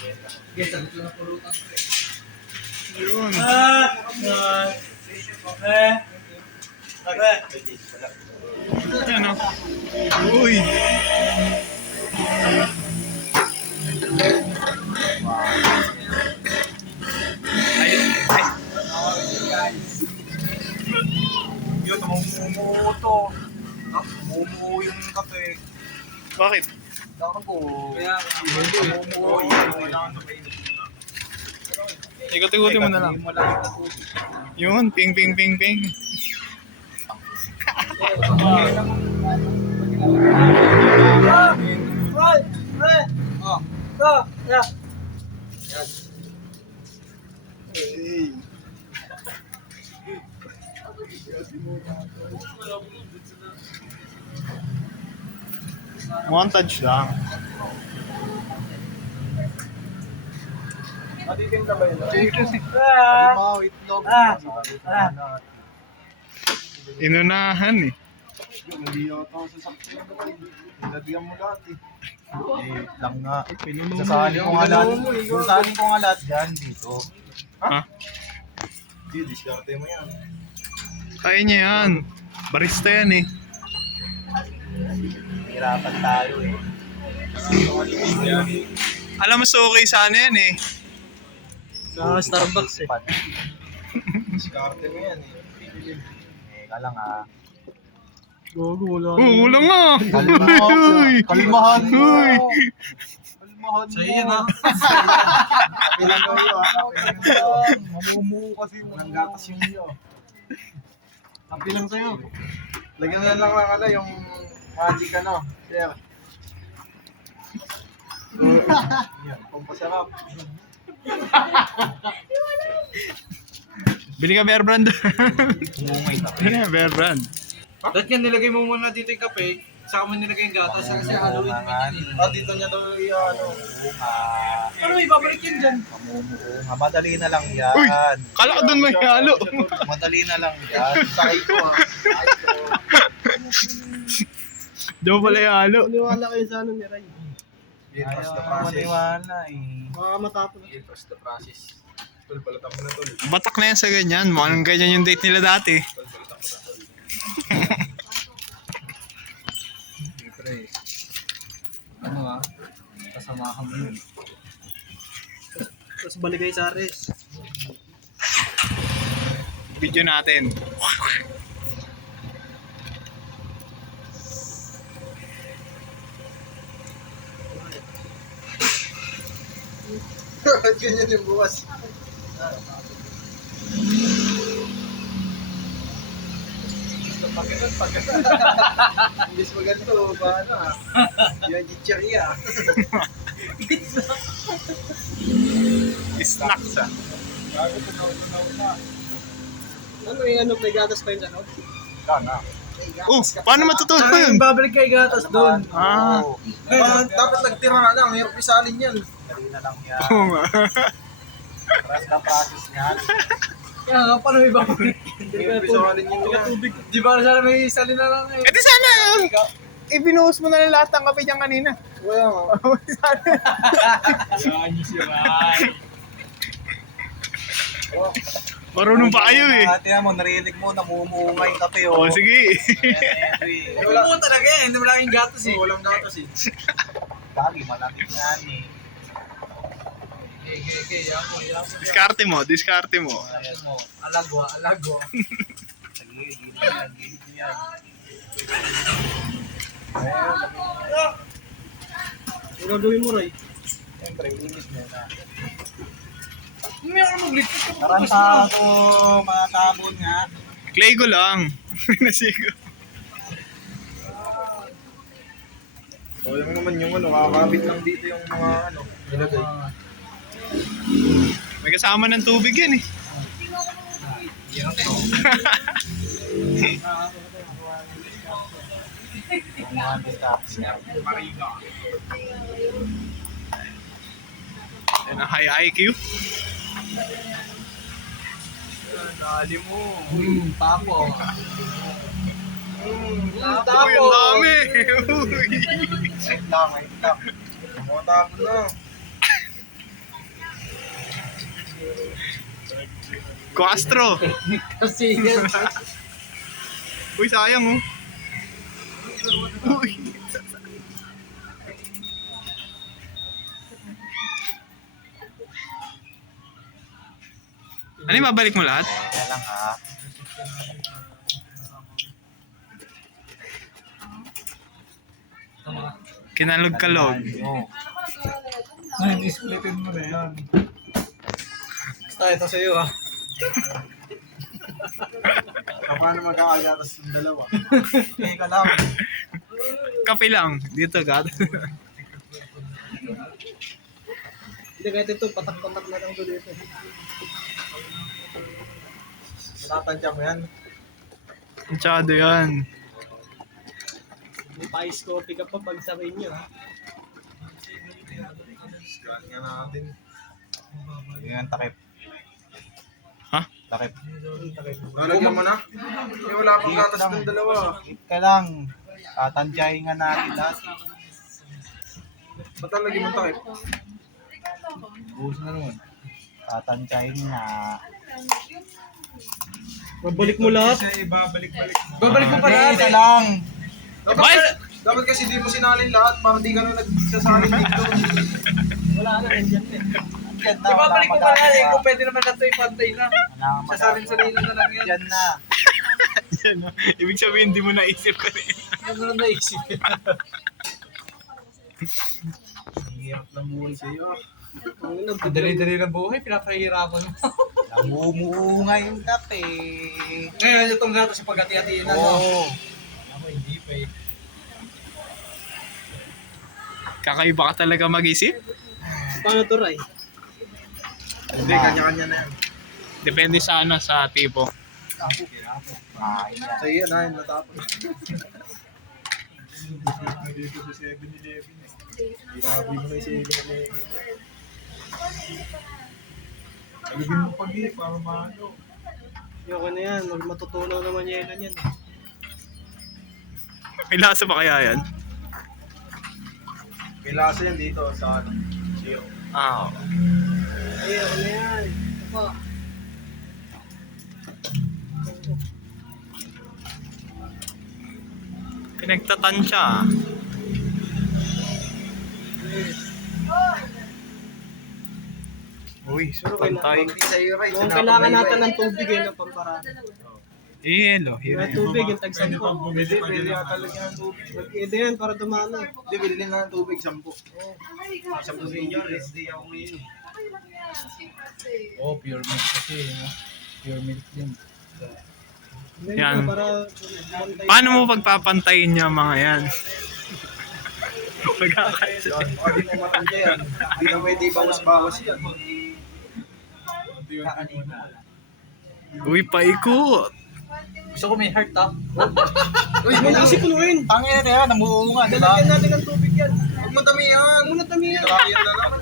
Yun. Yan o. Uy. Yun, namumuo to. Namumuo yung kape. Bakit? Ako. Kaya, namumuo yun. Ikot-ikutin mo na lang. Yun, ping, ping, ping, ping. Montage lang. Matitinda ba yun? Itlog. Inunahan eh. Hindi ako sasakyan. Nilagyan mo lahat eh. Lang nga. Sasalin ko nga lahat dyan dito. Ha? Hindi, diskarte mo yan. Kaya niya yan. Barista yan eh. Hirapan tayo eh. Alam mo so okay sana yan eh. Sa Starbucks eh. Diskarte mo yan eh. Teka lang ah. Gogo, wala. Wala nga. Kalmahan mo. Kalmahan mo. Uy. Kalmahan mo. Sa'yo yan, ha? Kapilang mo yun ah. Kapilang mo yun. Mamumuo kasi yung walang gatas yung iyo. Kapi lang sa'yo. Lagyan na lang ano yung magic ano. Sir. Yan, pampasarap. Bili ka Bear Brand. Umungay na. Bili ka Bear Brand. Dahil yan, nilagay mo muna dito yung kape. Saka mo nilagay yung gatas. Kasi Halloween naman yan eh. Oh, dito niya daw yung ano. Ano, ibabalik yan dyan? Mamumuo. Madali na lang yan. Uy! Kala ko doon may halo. Madali na lang yan. Sakay ko ah. Diyan pala yung halo. Maniwala kayo sa ano ni Ray. Trust the process. Maniwala eh. Baka matapos. Trust the process. Tol, balatan mo na tol. Batak na yan sa ganyan. Mukhang ganyan yung date nila dati. Tol, balatan mo na tol. Siyempre. Ano ah? Kasamahan mo yun. Tapos balik kayo sa Ares. Video natin. Ganyan yung bukas. Imbis mo ganito, paano ah? Yung chicheria. Snacks ah. Bago tunaw na. Ano yung ano, may gatas pa yun ano? Kana. Oh, paano matutunan ko yun? Babalik kay gatas doon. Ah. Dapat nagtira na lang, hirap isalin yan. Dali na lang yan. Oo nga. Trust the process yan. Kaya nga, paano may babalik? Hirap isalin yun yan. Tubig. Di ba sana may isali na lang eh? Eh di sana, ibinuhos mo na lang lahat ng kape dyan kanina. Wala nga. Yan yung si Ray. Marunong pa kayo eh. Tingnan mo, narinig mo, namumuungay yung kape oh. Oh, sige. Wala mo talaga eh, hindi mo lang yung gatas eh. Walang gatas eh. Lagi, malamig yan eh. Okay, yan mo. Diskarte mo, diskarte mo. Ayan mo, alagwa. Sige, hindi yan. Ano gagawin mo, Ray? Siyempre, inis mo na. May ako magligtas ka. Taranta ko, mga tabon nga. Clay ko lang. Nasigo. O, yung naman yung ano, kakabit lang dito yung mga ano, nilagay. May kasama ng tubig yan eh. Yan to. Mga discuss. Yan ang high IQ. Dali mo. Tapo. Uy, ang dami. Uy. Wait lang. Mga tapon na. Castro. Kasi yan. Uy, sayang oh. Uy. Ano yung babalik mo lahat? Kaya lang ha. Kinalog-kalog. Oo. Ay, isplitin mo na yan. Basta ito sa'yo ah. Paano magkakagatas ng dalawa? Teka lang. Kape lang. Dito ka. Hindi kahit ito, patak-patak na lang ito dito. Tatansya mo yan. Masyado yan. May pa-ice coffee ka pa pag sabay niyo ha. Scan nga natin. Yan, takip. Ha? Takip. Lalagyan mo na? Eh, wala pang gatas ng dalawa. Keep ka lang. Tatansyahin nga natin lahat. Ba't lalagyan mo takip? Buhos na naman. Tatansyahin nga. Babalik mo lahat? Babalik-balik mo. Babalik mo pa lahat Isa eh. lang. Dapat kasi di mo sinalin lahat para di ka na nagsasalin dito. Wala na, nandiyan eh. Yan na. Di babalik mo pa lahat eh. magagawa. Kung pwede naman natin ipantay na. Wala kang Sasalin-salin na lang yan. Yan na. Yan, oh. Ibig sabihin, hindi mo naisip ka rin. Ano mo na naisip? Hirap ng buhay sa'yo. Dali-dali ng buhay, pinapahirapan mo. Namumuunga yung kape. Ngayon, itong gato sa pagkati-hatiin na. Oo. Ako, hindi pa eh. Kakaiba ka talaga mag-isip? Paano to, Ray? Hindi, kanya-kanya na yan. Depende sa ano, sa tipo. Sa iyo na yun, natapos. Dito sa 7-Eleven eh. Grabe mo na yung 7-Eleven. Alibin mo pag para maano. Yung ano yan, matutunaw naman yelo niyan. May lasa ba kaya yan? May lasa yan dito sa ano. Siyo. Ah, oo. Ay, ano yan? Ito pa. Pinagtatansya. Uy, pantay. Sa iyo, Ray. Kung kailangan natin ng tubig eh, na pamparaan. Yelo, hira Yung yan. tubig, yung tag-10 po. Pwede talaga ng tubig. Pwede yan, para dumano eh. Hindi, bilhin na ng tubig, 10. 10 sa inyo, rest day ako ngayon. Oh, pure milk kasi, no? Pure milk din. Yan. Para Paano mo pagpapantayin niya mga yan? Magkakaisa. Baka di mo matanda yan. Hindi na pwede bawas-bawas yan. Uy, paikot. Gusto ko may heart ah. Uy, Huwag mo kasi punuin. Tangin na yan, namuunga, di ba? Lalagyan natin ng tubig yan. Huwag mo damihan. Huwag mo na tamihan. Damihan na naman.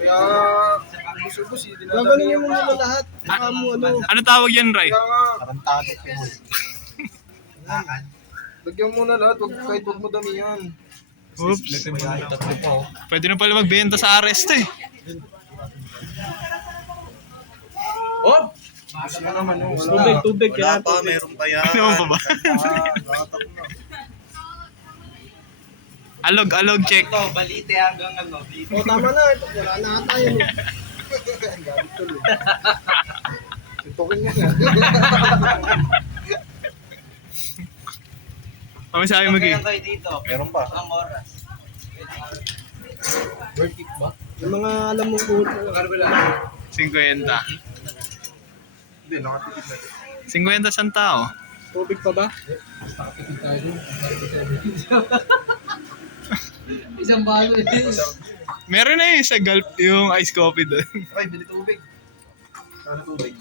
Kaya, busog-bus, hindi na Gaganunin mo muna lahat. Saka mo ano. Ano tawag yan, Ray? Kaya nga. Tarantado ko. Lagyan mo na lahat, kahit huwag mo damihan. Oops. Tatlo pa oh. Pwede na pala magbenta sa arresto eh. Oh! Gusto mo naman oh. Tubig, tubig. Wala Kaya pa, tubig. meron pa yan. Ano pa ba? Gatak na. Alog, check. Ito, balite hanggang ano. Oh, tama na. Ito, wala na ata yun. Galit tuloy. Tutukin nga nga. Ano sabi mo, Gi? dito. Meron pa. Ang oras. Bird kick ba? Yung mga alam mo po. Ano ba lang? 50. Hindi, nakatipid na ito. 50 sa tao. Tubig pa ba? Isang balo eh. Meron na eh sa Gulf yung ice coffee doon. Ay, bili tubig. Kano tubig?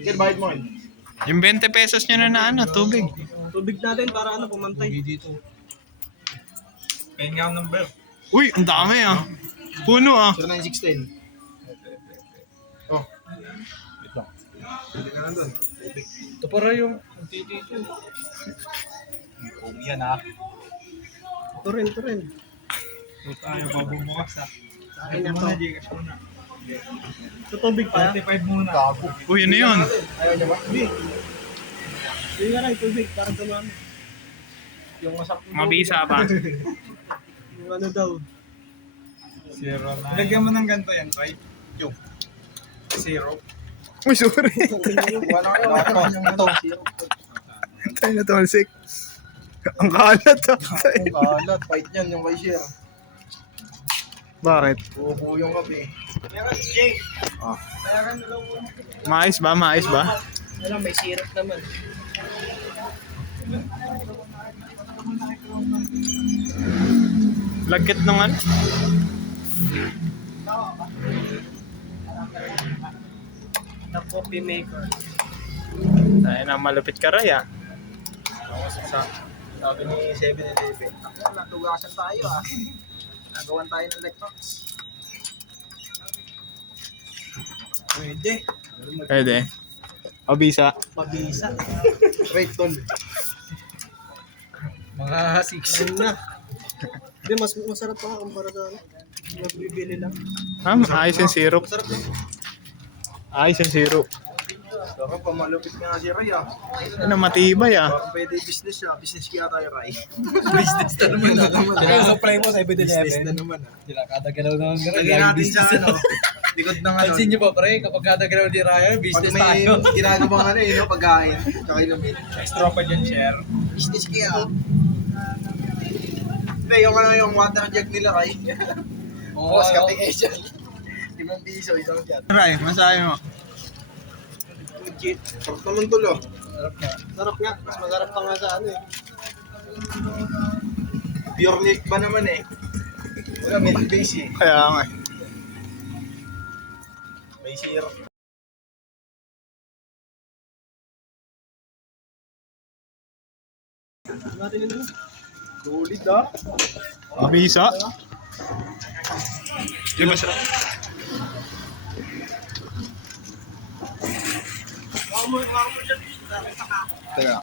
Ken, bayad mo yun. Yung 20 pesos nyo na ano, tubig. Tubig natin para ano, pumantay. dito. Kaya nga ang number. Uy, ang dami ah. Puno ah. 0916. Oh. Wait lang. Bili ka na doon. Tubig. Ito para yung dito. Yan ah. Ito rin. Ayaw pa bumukas ah. Ay na to. Tutubig pa. 35 muna. Gago. Uy, yun na yun. Ayaw niya ba? Hindi. Hindi nga rin, tubig. Parang dumami. Yung masarap. Mabisa pa. Yung ano daw. 0-9. Lagyan mo ng ganito yan, Toy. Yung. 0. Uy, sorry. Wala kayo. Ito. Tayo na tumalsik. Ang kalat ah. Ang kalat. Fight yan yung kay Sir. Bakit? Buo yung kape. Meron, Jay. Ah. Meron daw. Maayos ba? Maayos ba? Wala, may syrup naman. Lagkit nung ano? The coffee maker. Tayo na malupit ka ray ah. Sabi ni 7-Eleven. Natugasan tayo ah. Nagawan tayo ng Lectox. Pwede. Pwede. Abisa. Mabisa. Wait, tol. Mga 6 na. Hindi, mas masarap pa kumpara sa ano. Nagbibili lang. Ayos yung syrup. Masarap na. Ayos yung syrup. Sarap pa malupit nga si Ray ah. Ano, matibay ah. Parang pwede business siya. Business kaya tayo, Ray. Business na naman na. Kaya sa play mo sa Business na naman ah. Sila kada galaw naman. Lagyan natin sa ano. Likod ng ano. Pansin nyo ba pre, kapag kada galaw ni Ryan, Pag business may tayo. ginagawang ano no, pagkain. Tsaka inumin. Extra pa dyan, share. Business kaya. Hindi, yung ano yung water jug nila, Ray. Oo, Boss, kape kayo dyan. 5 piso, isang dyan. Ray, masahe mo. Legit. Sarap naman tulo. Sarap nga, mas masarap pa nga sa ano eh. Pure milk ba naman eh? Wala, milk base eh. Kaya nga. May syrup. Natin yun. Sulit ah. Abisa. Di ba siya? Teka.